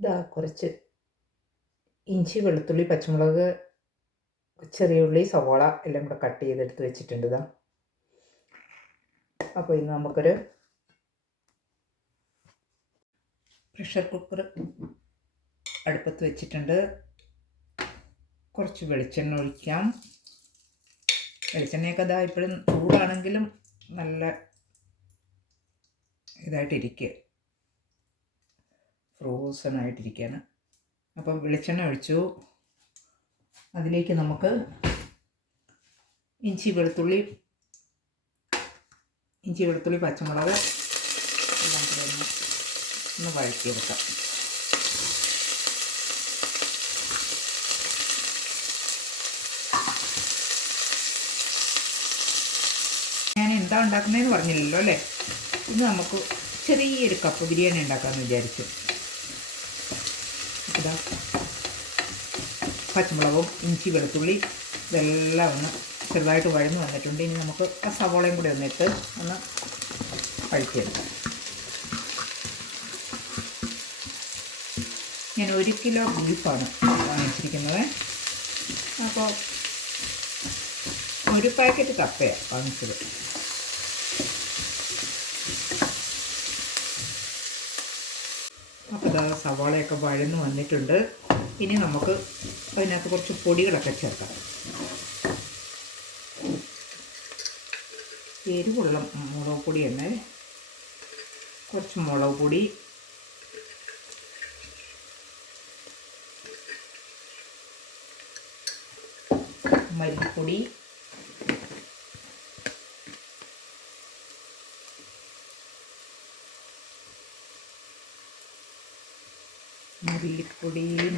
ഇതാ കുറച്ച് ഇഞ്ചി, വെളുത്തുള്ളി, പച്ചമുളക്, ചെറിയ ഉള്ളി, സവാള എല്ലാം കൂടെ കട്ട് ചെയ്തെടുത്ത് വെച്ചിട്ടുണ്ട്. ഇതാ. അപ്പോൾ ഇന്ന് നമുക്കൊരു പ്രഷർ കുക്കർ അടുപ്പത്ത് വെച്ചിട്ടുണ്ട്. കുറച്ച് വെളിച്ചെണ്ണ ഒഴിക്കാം. വെളിച്ചെണ്ണയൊക്കെ ഇതാ ഇപ്പോഴും ചൂടാണെങ്കിലും നല്ല ഇതായിട്ടിരിക്കുക, ഫ്രോസൺ ആയിട്ടിരിക്കുകയാണ്. അപ്പം വെളിച്ചെണ്ണ ഒഴിച്ചു. അതിലേക്ക് നമുക്ക് ഇഞ്ചി, വെളുത്തുള്ളി, പച്ചമുളക് എല്ലാം കൂടെ ഒന്ന് വഴറ്റിയെടുക്കാം. ഞാൻ എന്താ ഉണ്ടാക്കുന്നതെന്ന് പറഞ്ഞില്ലല്ലോ അല്ലേ. ഇന്ന് നമുക്ക് ചെറിയൊരു കപ്പ് ബിരിയാണി ഉണ്ടാക്കാമെന്ന് വിചാരിച്ചു. ഇതാ പച്ചമുളകും ഇഞ്ചി, വെളുത്തുള്ളി ഇതെല്ലാം ഒന്ന് ചെറുതായിട്ട് വഴന്ന് വന്നിട്ടുണ്ട്. ഇനി നമുക്ക് ആ സവോളയും കൂടി ഒന്നിട്ട് ഒന്ന് വഴറ്റിയെടുക്കാം. ഞാൻ 1 കിലോ ബീഫാണ് വാങ്ങിച്ചിരിക്കുന്നത്. അപ്പോൾ 1 പാക്കറ്റ് കപ്പയാണ് വാങ്ങിച്ചത്. അപ്പോൾ ഇതാ സവാളയൊക്കെ വഴന്ന് വന്നിട്ടുണ്ട്. ഇനി നമുക്ക് അതിനകത്ത് കുറച്ച് പൊടികളൊക്കെ ചേർക്കാം. എരിവുള്ള മുളക് പൊടി തന്നെ, കുറച്ച് മുളക് പൊടി, മല്ലിപ്പൊടി,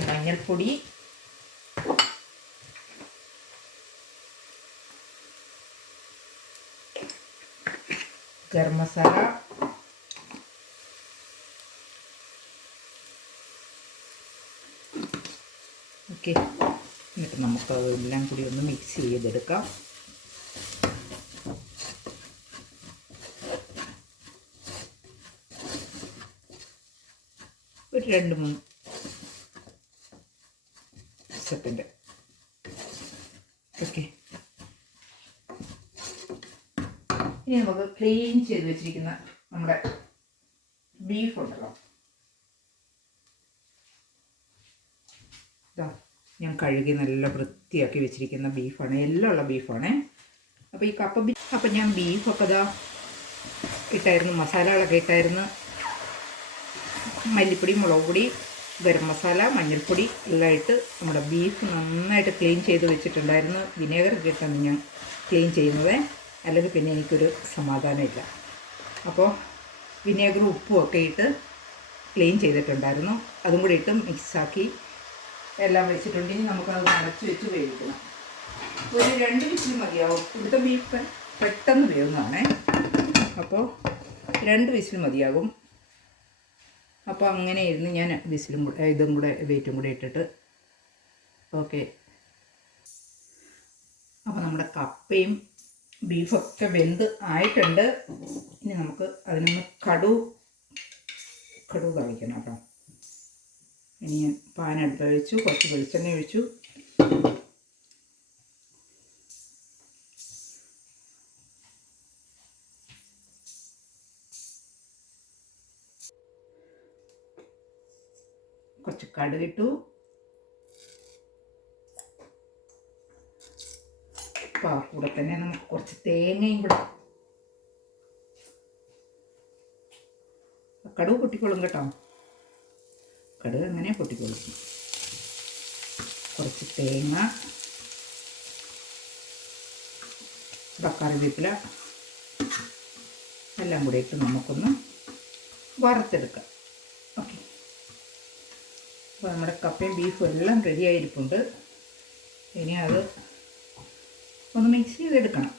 മഞ്ഞൾപ്പൊടി, ഗരം മസാല, ഓക്കെ. എന്നിട്ട് നമുക്കതെല്ലാം കൂടി ഒന്ന് മിക്സ് ചെയ്തെടുക്കാം. ഒരു 2-3 സെക്കൻഡ്. ഓക്കെ. ഇനി നമുക്ക് ക്ലീൻ ചെയ്ത് വെച്ചിരിക്കുന്ന നമ്മുടെ ബീഫ് ഉണ്ടല്ലോ, ഇതാ ഞാൻ കഴുകി നല്ല വൃത്തിയാക്കി വെച്ചിരിക്കുന്ന ബീഫാണ്, എല്ലുള്ള ബീഫാണ്. അപ്പോൾ ഈ അപ്പം ഞാൻ ബീഫൊക്കെ ഇതാ ഇട്ടായിരുന്നു, മസാലകളൊക്കെ ഇട്ടായിരുന്നു. മല്ലിപ്പൊടി, മുളക് പൊടി, ഗരം മസാല, മഞ്ഞൾപ്പൊടി എല്ലാം ഇട്ട് നമ്മുടെ ബീഫ് നന്നായിട്ട് ക്ലീൻ ചെയ്ത് വെച്ചിട്ടുണ്ടായിരുന്നു. വിനേഗറൊക്കെ ഇട്ടാണ് ഞാൻ ക്ലീൻ ചെയ്യുന്നത്, അല്ലെങ്കിൽ പിന്നെ എനിക്കൊരു സമാധാനമില്ല. അപ്പോൾ വിനേഗറും ഉപ്പും ഒക്കെ ഇട്ട് ക്ലീൻ ചെയ്തിട്ടുണ്ടായിരുന്നു. അതും കൂടി ഇട്ട് മിക്സാക്കി എല്ലാം വെച്ചിട്ടുണ്ട്. ഇനി നമുക്കത് അടച്ച് വെച്ച് വേവിക്കണം. ഒരു 2 വിസിൽ മതിയാവും. ഇവിടുത്തെ ബീഫ് പെട്ടെന്ന് വേവുന്നതാണേ. അപ്പോൾ 2 വിസിൽ മതിയാകും. അപ്പോൾ അങ്ങനെ ഇരുന്ന് ഞാൻ ഇതും കൂടെ വെയിറ്റും കൂടെ ഇട്ടിട്ട് ഓക്കെ. അപ്പോൾ നമ്മുടെ കപ്പയും ബീഫൊക്കെ വെന്ത് ആയിട്ടുണ്ട്. ഇനി നമുക്ക് അതിനൊന്ന് കടുക് കഴിക്കണം കേട്ടോ. ഇനി ഞാൻ പാൻ അടുപ്പ് വെച്ചു, കുറച്ച് വെളിച്ചെണ്ണ ഒഴിച്ചു. കുറച്ച് കടുകിട്ടു. അപ്പോൾ കൂടെ തന്നെ നമുക്ക് കുറച്ച് തേങ്ങയും കൂടെ, കടുക് പൊട്ടിക്കോളും കേട്ടോ, കടുക് അങ്ങനെ പൊട്ടിക്കോളും. കുറച്ച് തേങ്ങ, കറിവേപ്പില എല്ലാം കൂടെ ഇട്ട് നമുക്കൊന്ന് വറുത്തെടുക്കാം. ഓക്കെ. അപ്പോൾ നമ്മുടെ കപ്പയും ബീഫും എല്ലാം റെഡിയായിരിപ്പുണ്ട്. ഇനി അത് ഒന്ന് മിക്സ് ചെയ്തെടുക്കണം.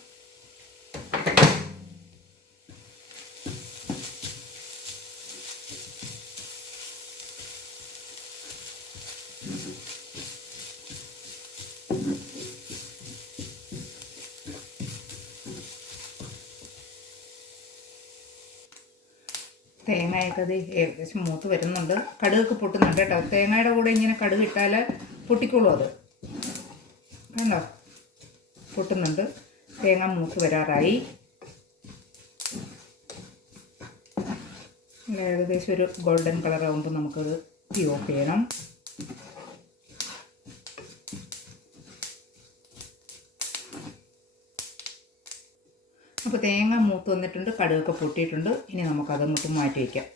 തേങ്ങയൊക്കെ അത് ഏകദേശം മൂത്ത് വരുന്നുണ്ട്. കടുകൊക്കെ പൊട്ടുന്നുണ്ട് കേട്ടോ. തേങ്ങയുടെ കൂടെ ഇങ്ങനെ കടുക് ഇട്ടാൽ പൊട്ടിക്കോളും അത്. കണ്ടോ, പൊട്ടുന്നുണ്ട്. തേങ്ങ മൂത്ത് വരാറായി. ഏകദേശം ഒരു ഗോൾഡൻ കളർ ആകുമ്പോൾ നമുക്കത് തീ ഓഫ് ചെയ്യണം. അപ്പോൾ തേങ്ങ മൂത്ത് വന്നിട്ടുണ്ട്, കടുകൊക്കെ പൊട്ടിയിട്ടുണ്ട്. ഇനി നമുക്കതങ്ങോട്ട് മാറ്റി വയ്ക്കാം.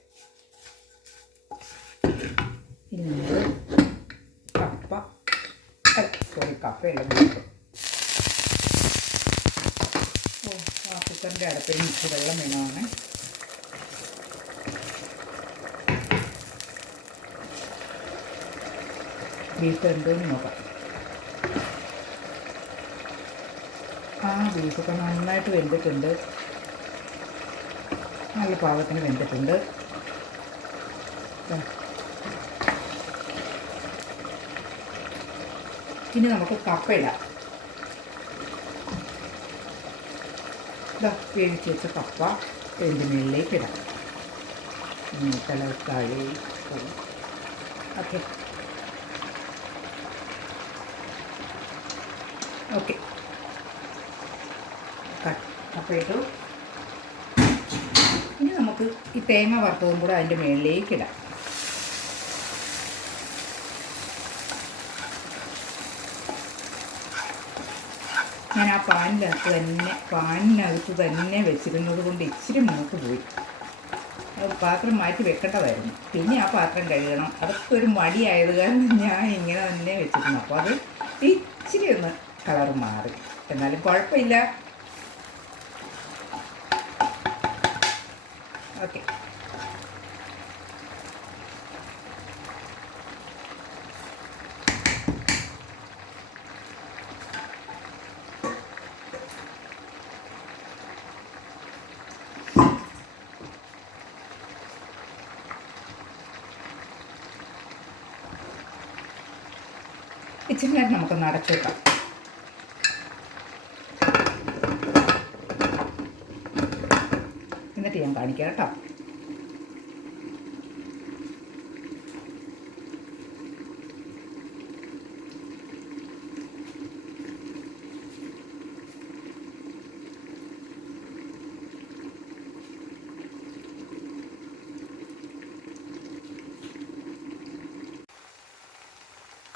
ഇനി നമ്മൾ കപ്പയല്ല മൂത്ത്. ആ കുക്കറിൻ്റെ അടുപ്പിൽ മിക്സ് വെള്ളം വേണമാണ്. ബീഫ് എന്തോന്ന് നോക്കാം. ആ ബീഫൊക്കെ നന്നായിട്ട് വെന്തിട്ടുണ്ട്, നല്ല പാകത്തിന് വെന്തിട്ടുണ്ട്. ഇനി നമുക്ക് കപ്പ ഇടാം. വേവിച്ച് വെച്ച കപ്പ ഇതിൻ്റെ മുകളിലേക്ക് ഇടാം. തലക്കാഴി ഓക്കെ ഓക്കെ കപ്പ ഇട്ടു. ഇനി നമുക്ക് ഈ തേങ്ങ വറുത്തതും കൂടെ അതിൻ്റെ മുകളിലേക്ക് ഇടാം. ഞാൻ ആ പാനിനകത്ത് തന്നെ വെച്ചിരുന്നത് കൊണ്ട് ഇച്ചിരി മൂത്ത് പോയി. പാത്രം മാറ്റി വെക്കേണ്ടതായിരുന്നു. പിന്നെ ആ പാത്രം കഴുകണം. അതൊക്കെ ഒരു മടിയായത് കാരണം ഞാൻ ഇങ്ങനെ തന്നെ വെച്ചിരുന്നു. അപ്പോൾ അത് ഇച്ചിരി ഒന്ന് കളർ മാറി. എന്നാലും കുഴപ്പമില്ല. ഓക്കെ, ഇച്ചിരി നേരം നമുക്കൊന്ന് അടച്ചു വെക്കാം. എന്നിട്ട് ഞാൻ കാണിക്കാം കേട്ടോ.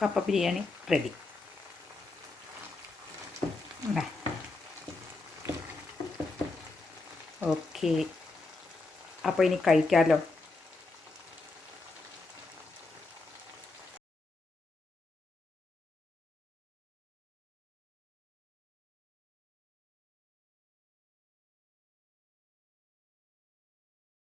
കപ്പ ബിരിയാണി റെഡി. ഓക്കെ, അപ്പോൾ ഇനി കഴിക്കാമല്ലോ.